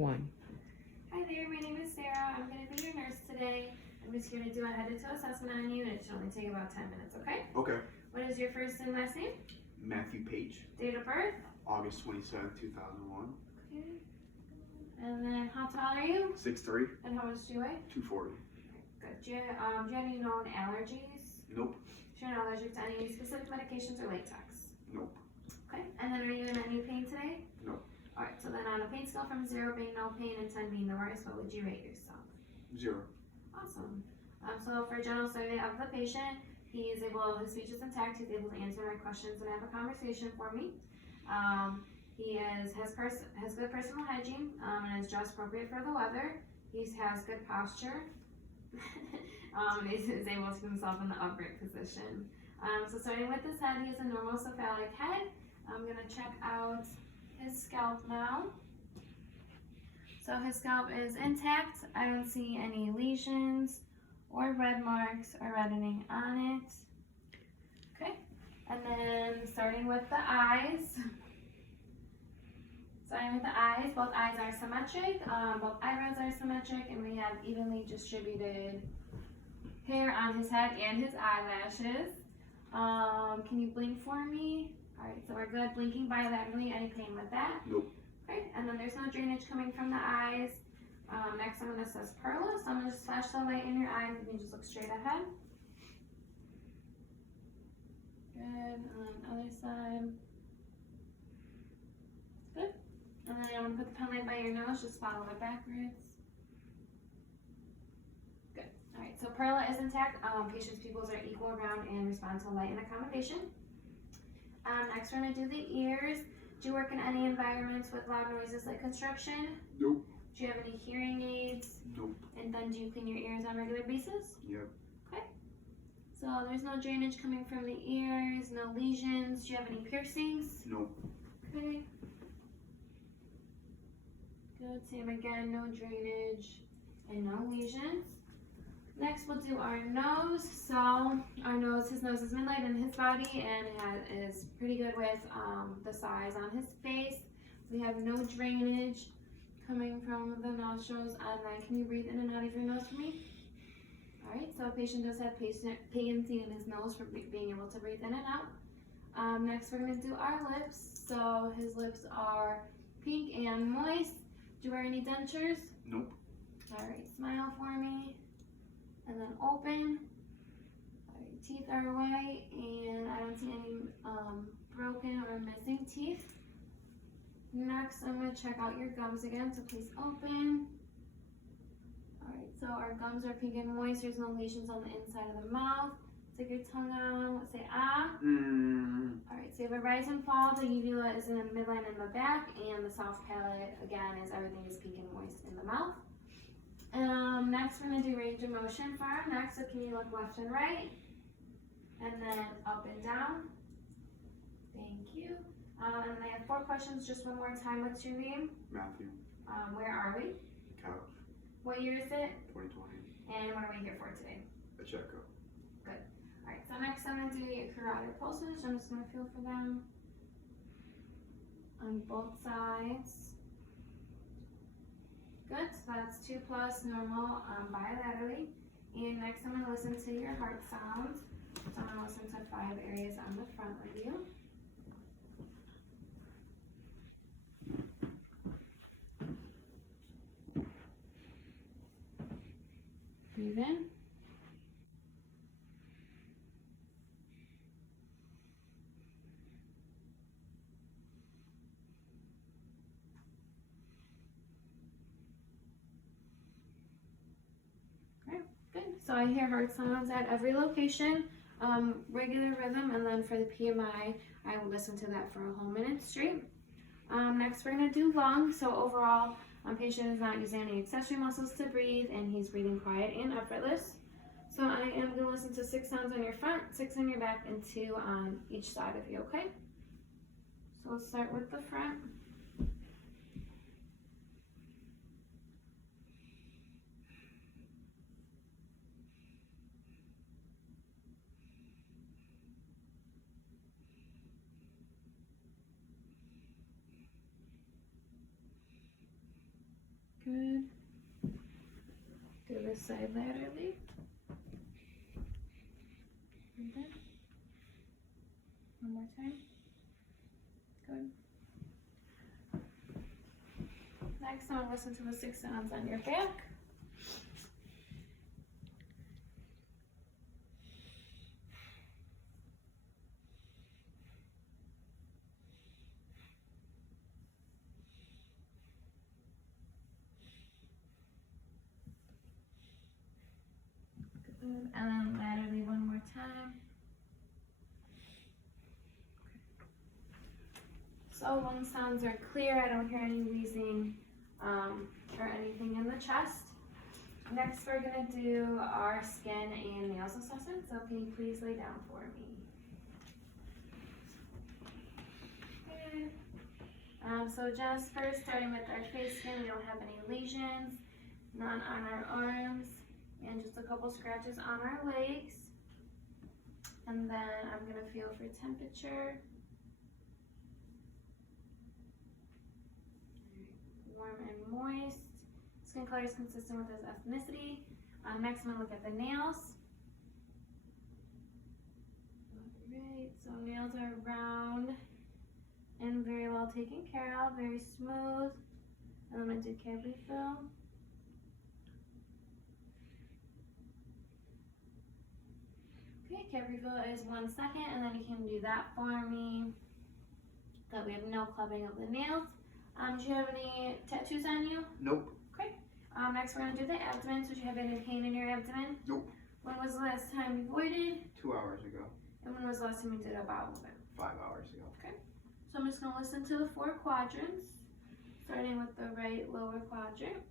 1. Hi there, my name is Sarah. I'm going to be your nurse today. I'm just going to do a head-to-toe assessment on you, and it should only take about 10 minutes, okay? Okay. What is your first and last name? Matthew Page, Date of birth? August 27, 2001. Okay. And then how tall are you? 6'3", And how much do you weigh? 240. Good. Do you have any known allergies? Nope. If you're not allergic to any specific medications or latex? Nope. Okay. And then are you in any pain today? Nope. Alright, so then on a pain scale from 0 being no pain and 10 being the worst, what would you rate yourself? 0. Awesome. So for a general survey of the patient, his speech is intact, he's able to answer my questions and have a conversation for me. He has good personal hygiene and is dressed appropriate for the weather. He has good posture. Is able to keep himself in the upright position. So starting with his head, he has a normal cephalic head. I'm going to check out his scalp now. So his scalp is intact. I don't see any lesions or red marks or reddening on it. Okay, and then starting with the eyes. Both eyes are symmetric, both eyebrows are symmetric, and we have evenly distributed hair on his head and his eyelashes. Can you blink for me? Alright, so we're good. Blinking bilaterally, any pain with that? Nope. Okay, and then there's no drainage coming from the eyes. Next I'm going to assess Perla, so I'm going to just flash the light in your eyes. You can just look straight ahead. Good, and then other side. Good. And then I'm going to put the pen light by your nose, just follow it backwards. Good. Alright, so Perla is intact. Patient's pupils are equal, round, and respond to light and accommodation. Next we're going to do the ears. Do you work in any environments with loud noises like construction? Nope. Do you have any hearing aids? Nope. And then do you clean your ears on a regular basis? Yep. Okay. So there's no drainage coming from the ears, no lesions. Do you have any piercings? Nope. Okay. Good. Same again, no drainage and no lesions. Next we'll do our nose. So our nose, his nose is midlight in his body and is pretty good with the size on his face. We have no drainage coming from the nostrils, and then can you breathe in and out of your nose for me? Alright, so a patient does have patency in his nose for being able to breathe in and out. Next we're going to do our lips. So his lips are pink and moist. Do you wear any dentures? Nope. Alright, smile for me. And then open. Alright, teeth are white and I don't see any broken or missing teeth. Next, I'm going to check out your gums again, so please open. Alright, so our gums are pink and moist. There's no lesions on the inside of the mouth. Stick your tongue out. Say ah. Alright, so you have a rise and fall. The uvula is in the midline in the back, and the soft palate, again, is everything is pink and moist in the mouth. Next, we're going to do range of motion for our neck. So can you look left and right? And then up and down. Thank you. And I have 4 questions, just one more time. What's your name? Matthew. Where are we? Couch. What year is it? 2020. And what are we here for today? A checkup. Good. Alright, so next I'm going to do your carotid pulses. I'm just going to feel for them on both sides. Good, so that's 2 plus normal bilaterally. And next I'm going to listen to your heart sound. So I'm going to listen to 5 areas on the front of you. Breathe in. Okay, good. So I hear heart sounds at every location, regular rhythm, and then for the PMI, I will listen to that for a whole minute straight. Next, we're going to do lungs. So overall, patient is not using any accessory muscles to breathe, and he's breathing quiet and effortless. So I am going to listen to 6 sounds on your front, 6 on your back, and 2 on each side of you, okay? So we'll start with the front. Good. Do this side laterally. Breathe in. One more time. Good. Next, I want to listen to the 6 sounds on your back. Good. And then laterally one more time. So lung sounds are clear. I don't hear any wheezing or anything in the chest. Next, we're gonna do our skin and nails assessment. So can you please lay down for me? Good. So just first starting with our face skin, we don't have any lesions, none on our arms, and just a couple scratches on our legs. And then I'm gonna feel for temperature. Warm and moist. Skin color is consistent with his ethnicity. Next, I'm gonna look at the nails. Alright, so nails are round and very well taken care of, very smooth. And I'm gonna do cavity fill. Okay, cavity fill is 1 second, and then you can do that for me. That we have no clubbing of the nails. Do you have any tattoos on you? Nope. Okay. Next, we're gonna do the abdomen. So, do you have any pain in your abdomen? Nope. When was the last time you voided? 2 hours ago. And when was the last time you did a bowel movement? 5 hours ago. Okay. So I'm just gonna listen to the 4 quadrants, starting with the right lower quadrant.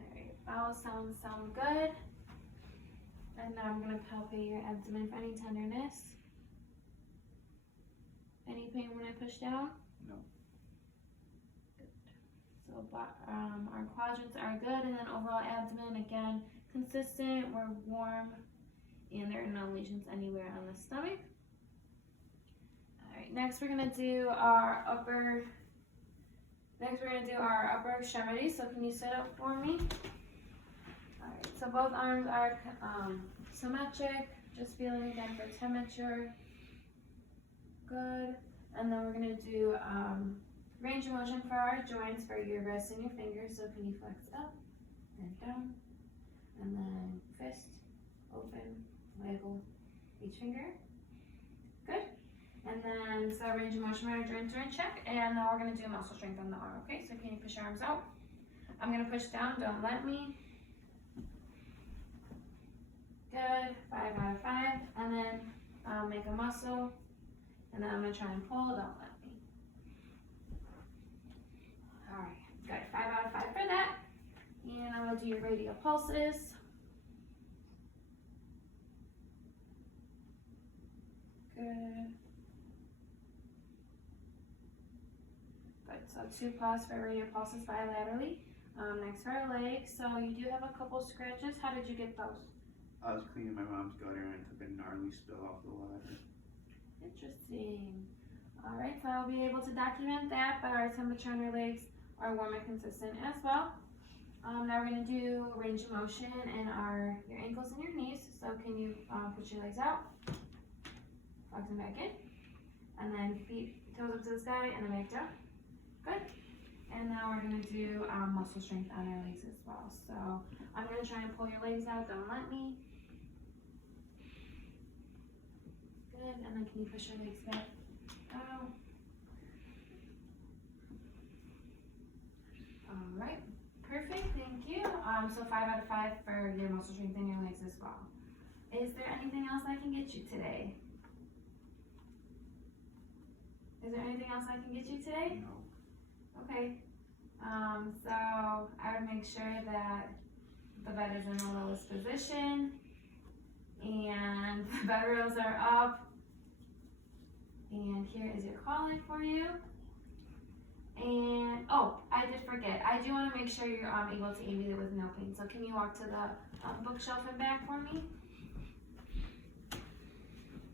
Alright, bowel sounds sound good. And now I'm gonna palpate your abdomen for any tenderness. Any pain when I push down? No. Good. So our quadrants are good, and then overall abdomen, again, consistent, we're warm, and there are no lesions anywhere on the stomach. Alright, next we're gonna do our upper extremities. So can you sit up for me? Alright, so both arms are symmetric, just feeling again for temperature. Good. And then we're gonna do range of motion for our joints for your wrists and your fingers. So can you flex up and down, and then fist, open, wiggle each finger. Good. And then so range of motion for our joints are in check, and now we're gonna do muscle strength on the arm. Okay, so can you push your arms out? I'm gonna push down, don't let me. Good, 5 out of 5, and then make a muscle, and then I'm gonna try and pull, don't let me. All right, good, 5 out of 5 for that. And I'm gonna do your radial pulses. Good. Good, so 2 pause for radial pulses bilaterally. Next for our legs, so you do have a couple scratches. How did you get those? I was cleaning my mom's gutter and I took a gnarly spill off the ladder. Interesting. Alright, so I'll be able to document that, but our temperature on your legs are warm and consistent as well. Now we're going to do range of motion in your ankles and your knees. So can you put your legs out, flex them back in, and then feet, toes up to the sky, and then back down. Good. And now we're going to do muscle strength on our legs as well. So I'm going to try and pull your legs out, don't let me. Good, and then can you push your legs back out? Alright, perfect, thank you. So 5 out of 5 for your muscle strength in your legs as well. Is there anything else I can get you today? Is there anything else I can get you today? No. Okay. So I would make sure that the bed is in the lowest position and the bed rails are up. And here is your collar for you. And, oh, I did forget. I do want to make sure you're able to aid it with no pain. So can you walk to the bookshelf and back for me?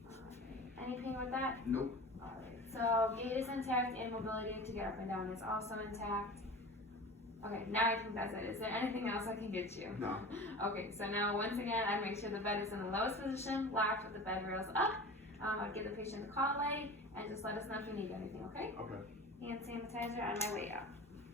Alright. Any pain with that? Nope. Alright. So gait is intact and mobility to get up and down is also intact. Okay, now I think that's it. Is there anything else I can get you? No. Okay, so now once again, I'd make sure the bed is in the lowest position, locked with the bed rails up. I'd give the patient the call light and just let us know if you need anything, okay? Okay. Hand sanitizer on my way out.